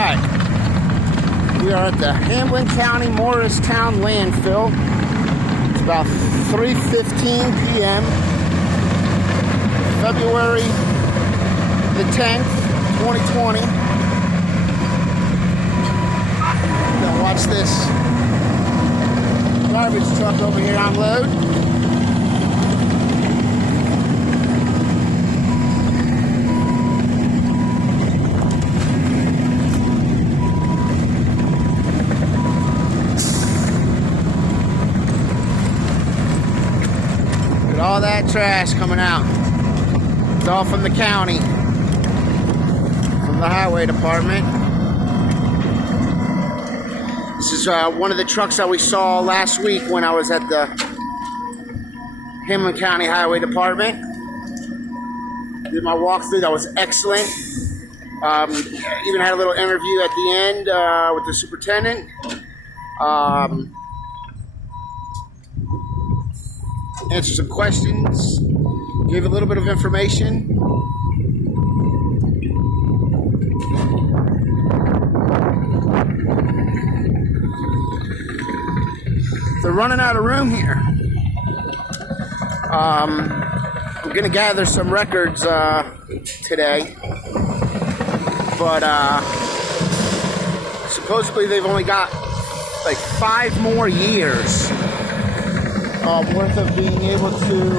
Alright, we are at the Hamblen County Morristown Landfill. It's about 3:15 p.m. February the 10th, 2020. Now watch this garbage truck over here unload. All that trash coming out. It's all from the county, from the highway department. This is one of the trucks that we saw last week when I was at the Hamblen County Highway Department. Did my walkthrough. That was excellent. Even had a little interview at the end with the superintendent. Answer some questions, gave a little bit of information. They're running out of room here. I'm gonna gather some records today, but supposedly they've only got like 5 more years worth of being able to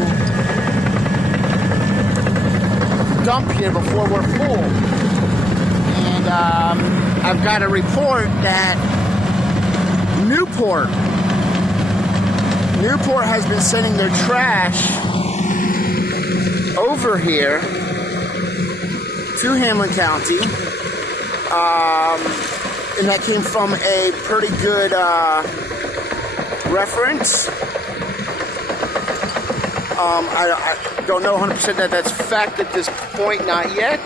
dump here before we're full. And I've got a report that Newport has been sending their trash over here to Hamblen County. And that came from a pretty good reference. I don't know 100% that that's fact at this point, not yet.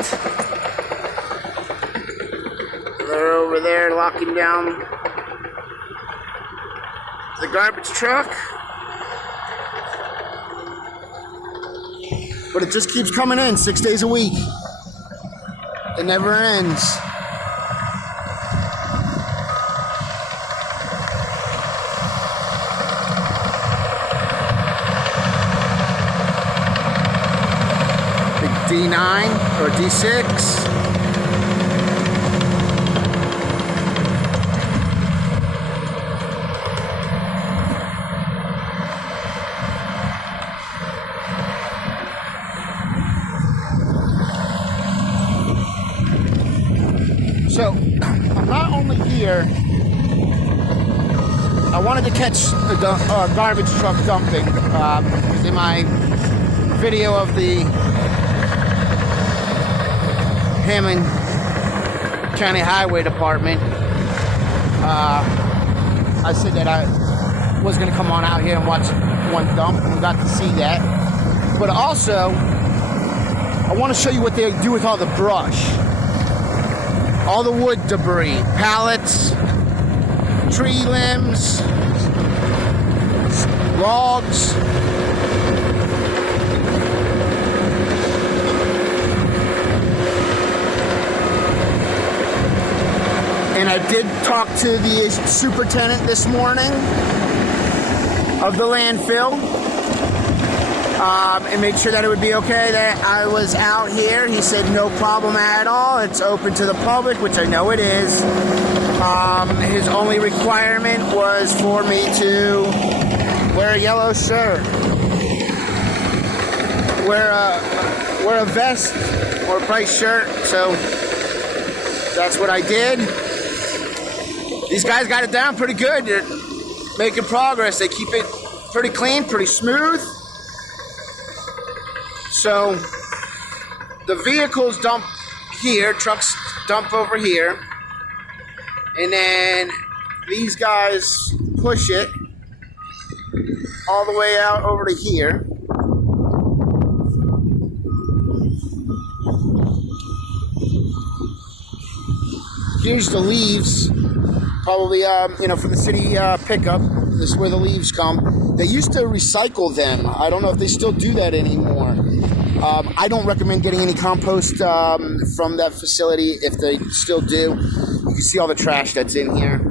They're over there locking down the garbage truck. But it just keeps coming in 6 days a week. It never ends. D9 or D6. So, I'm not only here, I wanted to catch a garbage truck dumping. In my video of the Hamblen County Highway Department, I said that I was going to come on out here and watch one dump, and we got to see that. But also, I want to show you what they do with all the brush, all the wood debris, pallets, tree limbs, logs. And I did talk to the superintendent this morning of the landfill and made sure that it would be okay that I was out here. He said no problem at all. It's open to the public, which I know it is. His only requirement was for me to wear a yellow shirt, wear a vest or a bright shirt. So that's what I did. These guys got it down pretty good. They're making progress. They keep it pretty clean, pretty smooth. So the vehicles dump here, trucks dump over here, and then these guys push it all the way out over to here. Here's the leaves. Probably, from the city pickup. This is where the leaves come. They used to recycle them. I don't know if they still do that anymore. I don't recommend getting any compost from that facility if they still do. can see all the trash that's in here.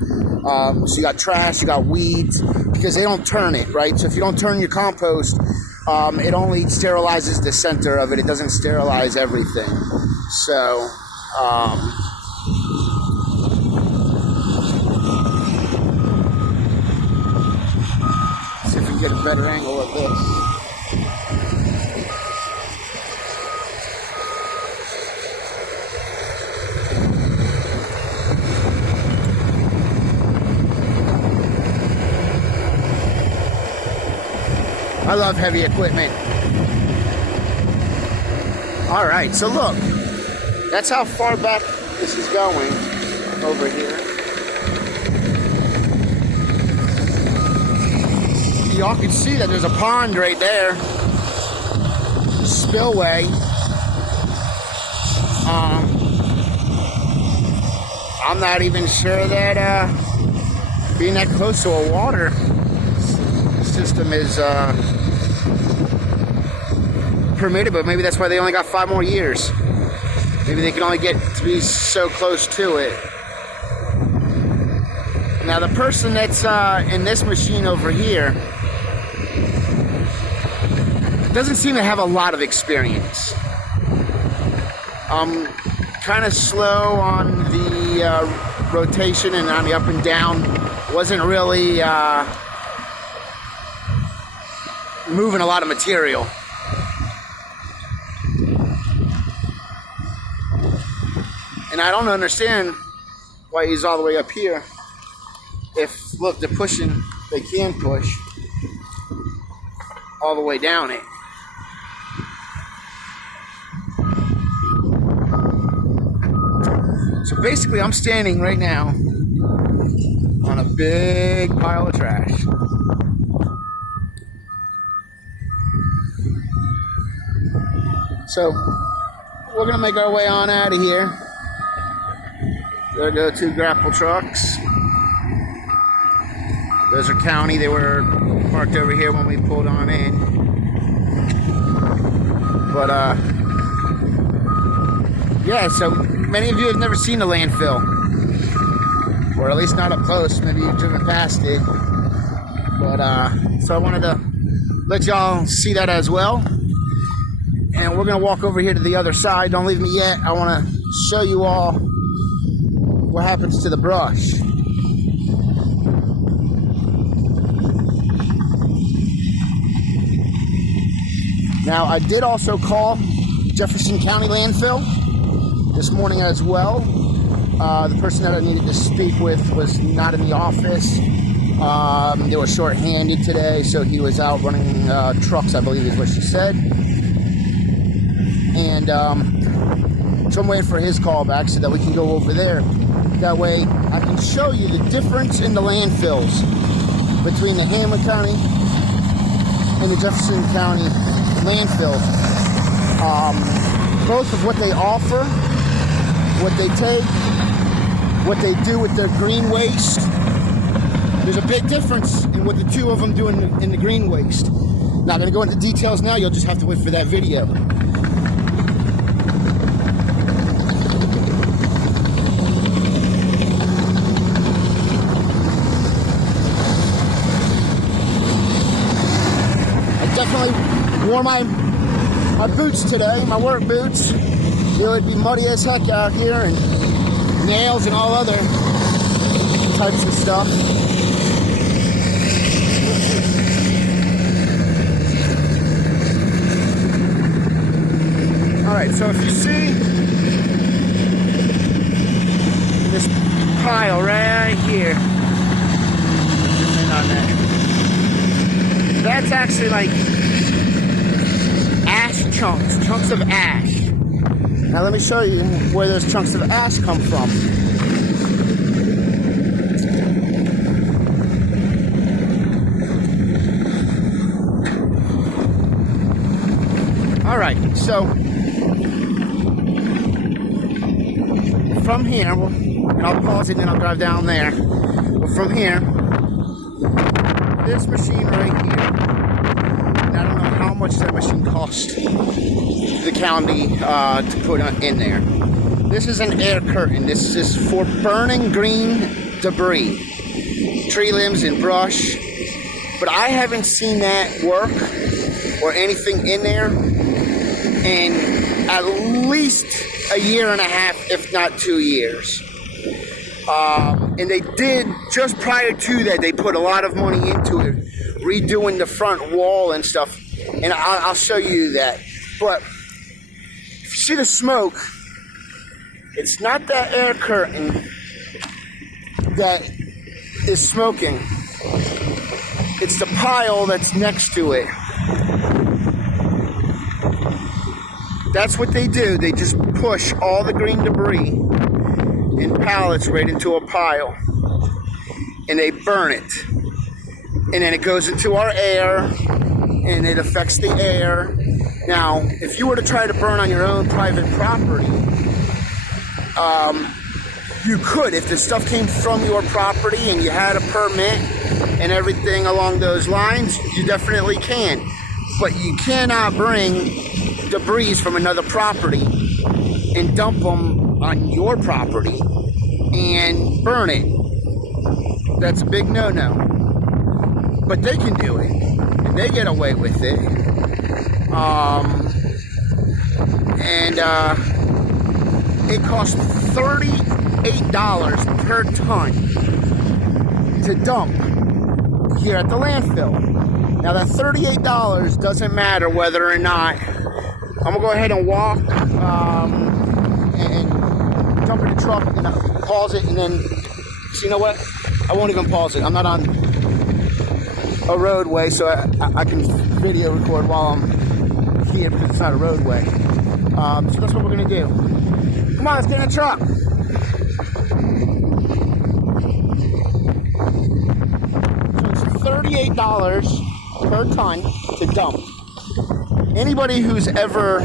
So you got trash, you got weeds, because they don't turn it, right? So if you don't turn your compost, it only sterilizes the center of it. It doesn't sterilize everything. So, see if we can get a better angle of this. I love heavy equipment. All right, so look, that's how far back this is going over here. Y'all can see that there's a pond right there, spillway. I'm not even sure that being that close to a water system is permitted, but maybe that's why they only got 5 more years. Maybe they can only get to be so close to it. Now the person that's in this machine over here doesn't seem to have a lot of experience. Kind of slow on the rotation and on the up and down. Wasn't really moving a lot of material. And I don't understand why he's all the way up here. If, look, they're pushing, they can push all the way down it. So basically, I'm standing right now on a big pile of trash. So we're gonna make our way on out of here. There go 2 grapple trucks. Those are county. They were parked over here when we pulled on in. But yeah, so many of you have never seen a landfill, or at least not up close. Maybe you've driven past it. But so I wanted to let y'all see that as well. And we're gonna walk over here to the other side. Don't leave me yet. I want to show you all what happens to the brush. Now, I did also call Jefferson County Landfill this morning as well. The person that I needed to speak with was not in the office. They were short-handed today, so he was out running trucks, I believe is what she said. And so I'm waiting for his call back so that we can go over there. That way I can show you the difference in the landfills between the Hamblen County and the Jefferson County landfills. Both of what they offer, what they take, what they do with their green waste. There's a big difference in what the 2 of them do in the green waste. Not going to go into details now. You'll just have to wait for that video. Definitely wore my boots today, my work boots. It would be muddy as heck out here, and nails and all other types of stuff. Alright, so if you see this pile right here, zoom in on that. That's actually like ash chunks of ash. Now let me show you where those chunks of ash come from. All right, so from here, and I'll pause it and then I'll drive down there. But from here, this machine right here, and I don't know how much that machine cost the county to put in there. This is an air curtain. This is for burning green debris, tree limbs and brush. But I haven't seen that work or anything in there in at least a year and a half, if not 2 years. And they did, just prior to that, they put a lot of money into it, redoing the front wall and stuff. And I'll show you that. But if you see the smoke, it's not that air curtain that is smoking. It's the pile that's next to it. That's what they do. They just push all the green debris in pallets right into a pile. And they burn it. And then it goes into our air. And it affects the air. Now, if you were to try to burn on your own private property, you could. If the stuff came from your property and you had a permit and everything along those lines, you definitely can. But you cannot bring debris from another property and dump them on your property and burn it. That's a big no-no. But they can do it. And they get away with it. It costs $38 per ton to dump here at the landfill. Now that $38 doesn't matter whether or not. I'm gonna go ahead and walk and jump in the truck and pause it, and then, so you know what? I won't even pause it. I'm not on a roadway, so I can video record while I'm here because it's not a roadway. So that's what we're gonna do. Come on, let's get in the truck. So it's $38 per ton to dump. Anybody who's ever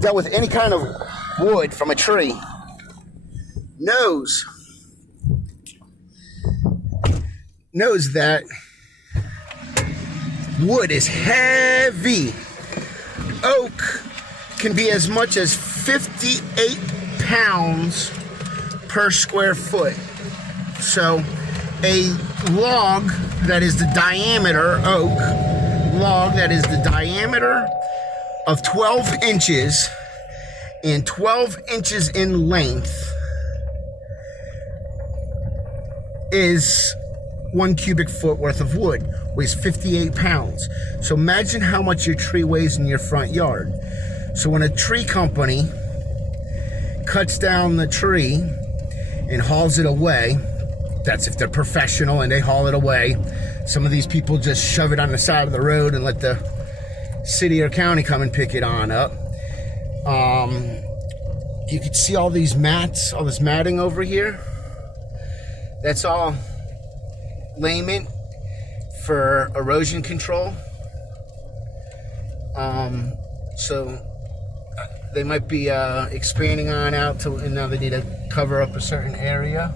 dealt with any kind of wood from a tree knows that wood is heavy. Oak can be as much as 58 pounds per square foot. So a log that is the diameter, oak log that is the diameter of 12 inches and 12 inches in length is 1 cubic foot worth of wood, weighs 58 pounds. So imagine how much your tree weighs in your front yard. So when a tree company cuts down the tree and hauls it away, that's if they're professional and they haul it away. Some of these people just shove it on the side of the road and let the city or county come and pick it on up. You can see all these mats, all this matting over here. That's all layment for erosion control. So they might be expanding on out to, and now they need to cover up a certain area.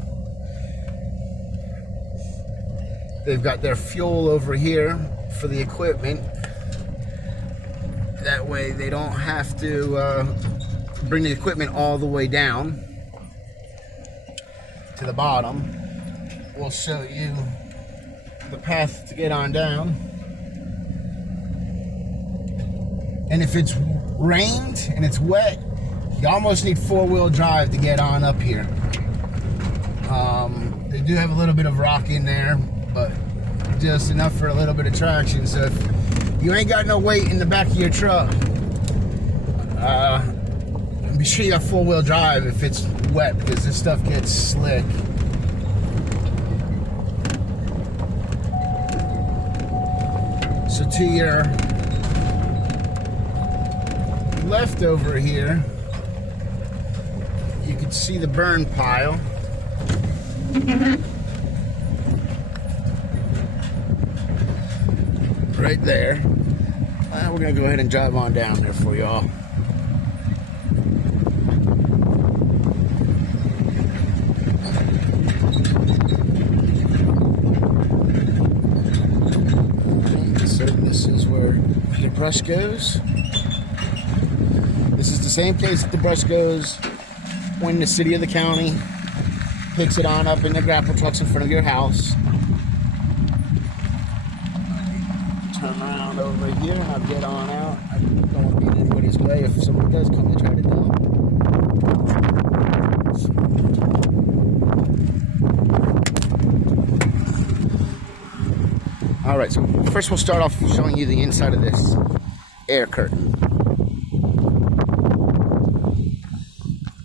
They've got their fuel over here for the equipment. That way they don't have to bring the equipment all the way down to the bottom. We'll show you the path to get on down. And if it's rained and it's wet, you almost need 4-wheel drive to get on up here. They do have a little bit of rock in there, but just enough for a little bit of traction. So if you ain't got no weight in the back of your truck, be sure you got 4-wheel drive if it's wet, because this stuff gets slick. So to your left over here, you can see the burn pile. Right there. We're gonna go ahead and drive on down there for y'all. So this is where the brush goes. This is the same place that the brush goes when the city of the county picks it on up in the grapple trucks in front of your house. Turn around over here and I'll get on out. I don't want to be in anybody's way if somebody does come to try to dump. Alright, so first we'll start off showing you the inside of this air curtain.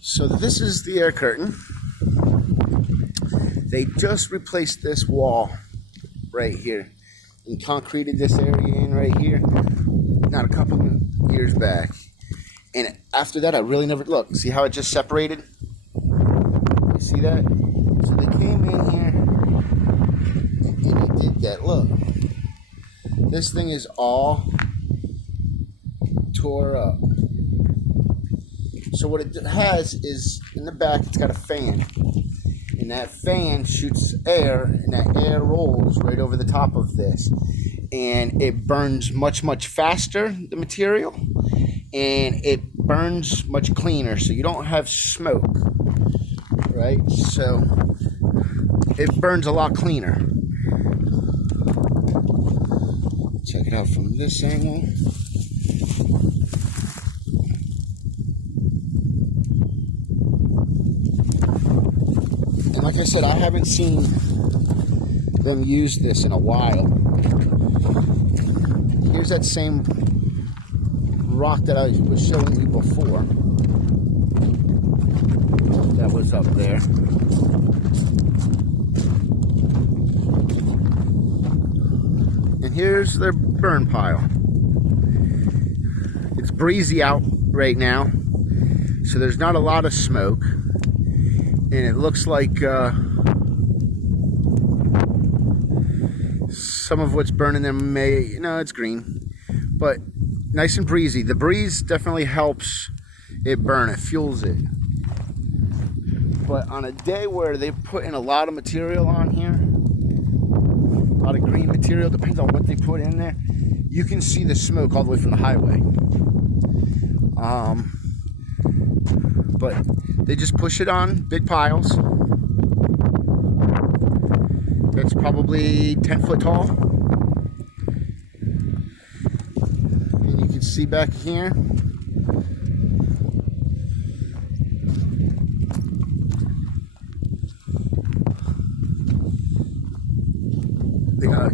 So this is the air curtain. They just replaced this wall right here and concreted this area in right here not a couple of years back. And after that I really never look. See how it just separated? You see that? So they came in here and they did that. Look. This thing is all tore up. So what it has is in the back it's got a fan. And that fan shoots air, and that air rolls right over the top of this. And it burns much, much faster, the material. And it burns much cleaner, so you don't have smoke. Right? So it burns a lot cleaner. Check it out from this angle. And like I said, I haven't seen them use this in a while. Here's that same rock that I was showing you before. That was up there. And here's their burn pile. It's breezy out right now, so there's not a lot of smoke. And it looks like some of what's burning them it's green, but nice and breezy. The breeze definitely helps it burn, it fuels it. But on a day where they put in a lot of material on here, a lot of green material, depends on what they put in there, you can see the smoke all the way from the highway. But they just push it on big piles. That's probably 10 foot tall. And you can see back here. They got,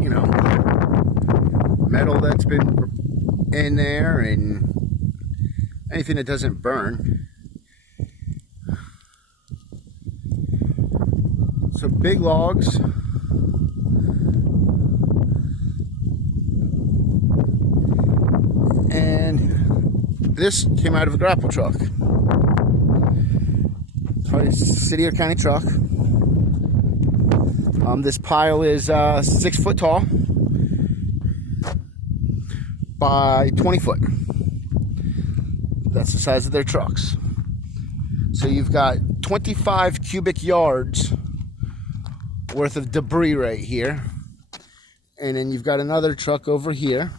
metal that's been in there and anything that doesn't burn. So big logs. And this came out of a grapple truck. Probably a city or county truck. This pile is 6 foot tall by 20 foot. That's the size of their trucks. So you've got 25 cubic yards worth of debris right here, and then you've got another truck over here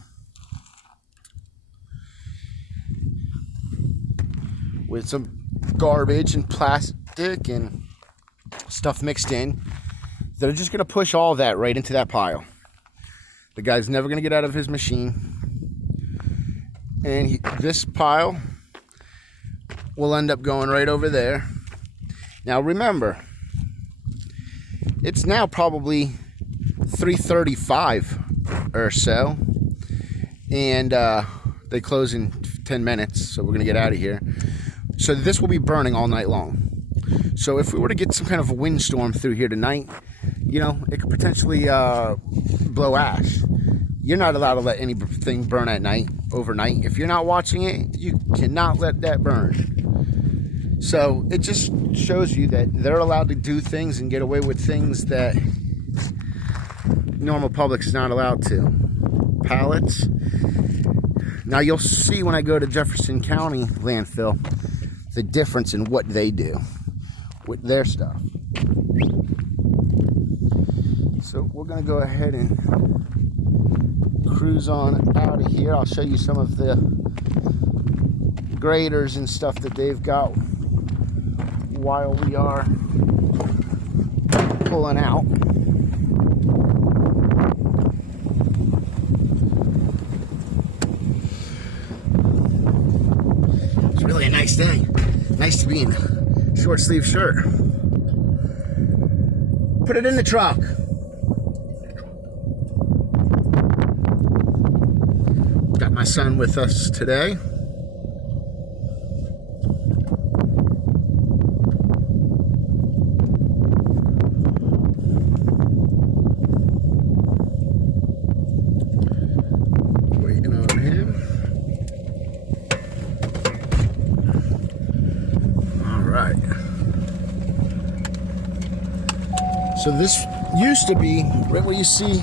with some garbage and plastic and stuff mixed in. They're just going to push all that right into that pile. The guy's never going to get out of his machine, and this pile will end up going right over there. Now remember, it's now probably 3:35 or so, and they close in 10 minutes, so we're gonna get out of here. So this will be burning all night long. So if we were to get some kind of a windstorm through here tonight, it could potentially blow ash. You're not allowed to let anything burn at night, overnight. If you're not watching it, you cannot let that burn. So it just shows you that they're allowed to do things and get away with things that normal public is not allowed to. Pallets. Now you'll see when I go to Jefferson County Landfill the difference in what they do with their stuff. So we're going to go ahead and cruise on out of here. I'll show you some of the graders and stuff that they've got while we are pulling out. It's really a nice day. Nice to be in a short sleeve shirt. Put it in the truck. Got my son with us today. Waiting on him. All right. So this used to be right where you see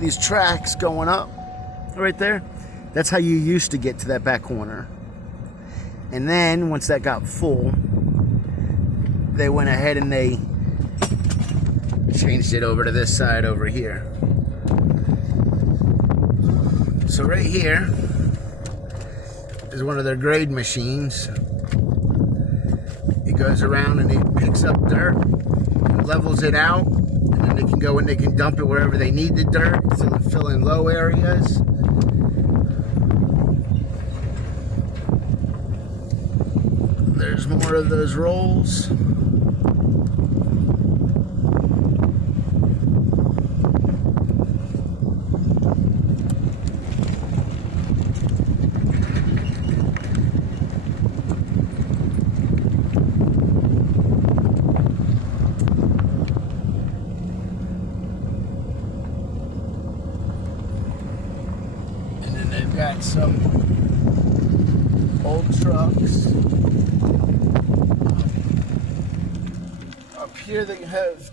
these tracks going up, right there. That's how you used to get to that back corner. And then once that got full, they went ahead and they changed it over to this side over here. So right here is one of their grade machines. It goes around and it picks up dirt, levels it out, and then they can go and they can dump it wherever they need the dirt to fill in low areas. There's more of those rolls. And then they've got some old trucks. Up here they have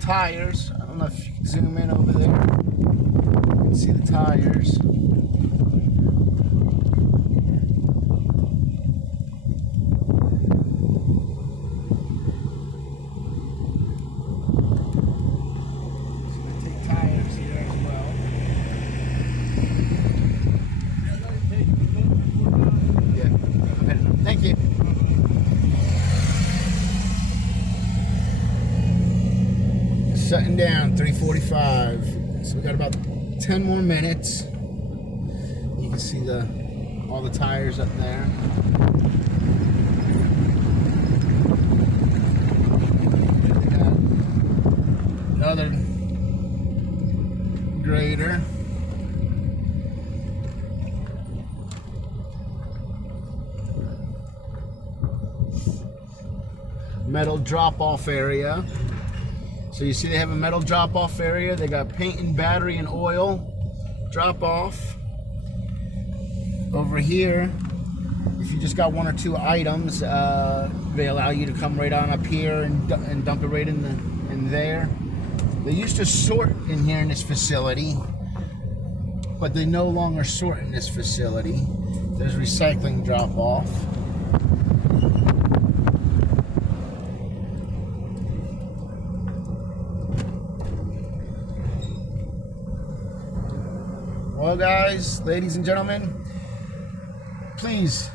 tires. I don't know if you can zoom in over there. You can see the tires. So they take tires here as well. Yeah, thank you. Shutting down, 3:45. So we got about 10 more minutes. You can see all the tires up there. Another grader. Metal drop-off area. So you see they have a metal drop-off area. They got paint and battery and oil drop-off. Over here, if you just got one or two items, they allow you to come right on up here and dump it right in there. They used to sort in here in this facility, but they no longer sort in this facility. There's recycling drop-off. Well, guys, ladies and gentlemen, please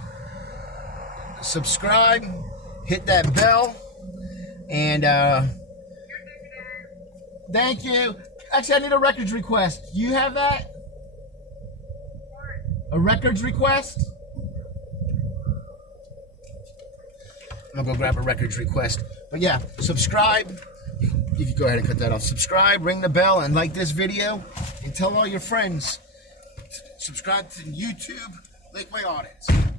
subscribe, hit that bell, and thank you. Actually, I need a records request. Do you have that? A records request? I'm gonna go grab a records request. But yeah, subscribe. You can go ahead and cut that off. Subscribe, ring the bell, and like this video, and tell all your friends. Subscribe to YouTube, Lakeway Audits.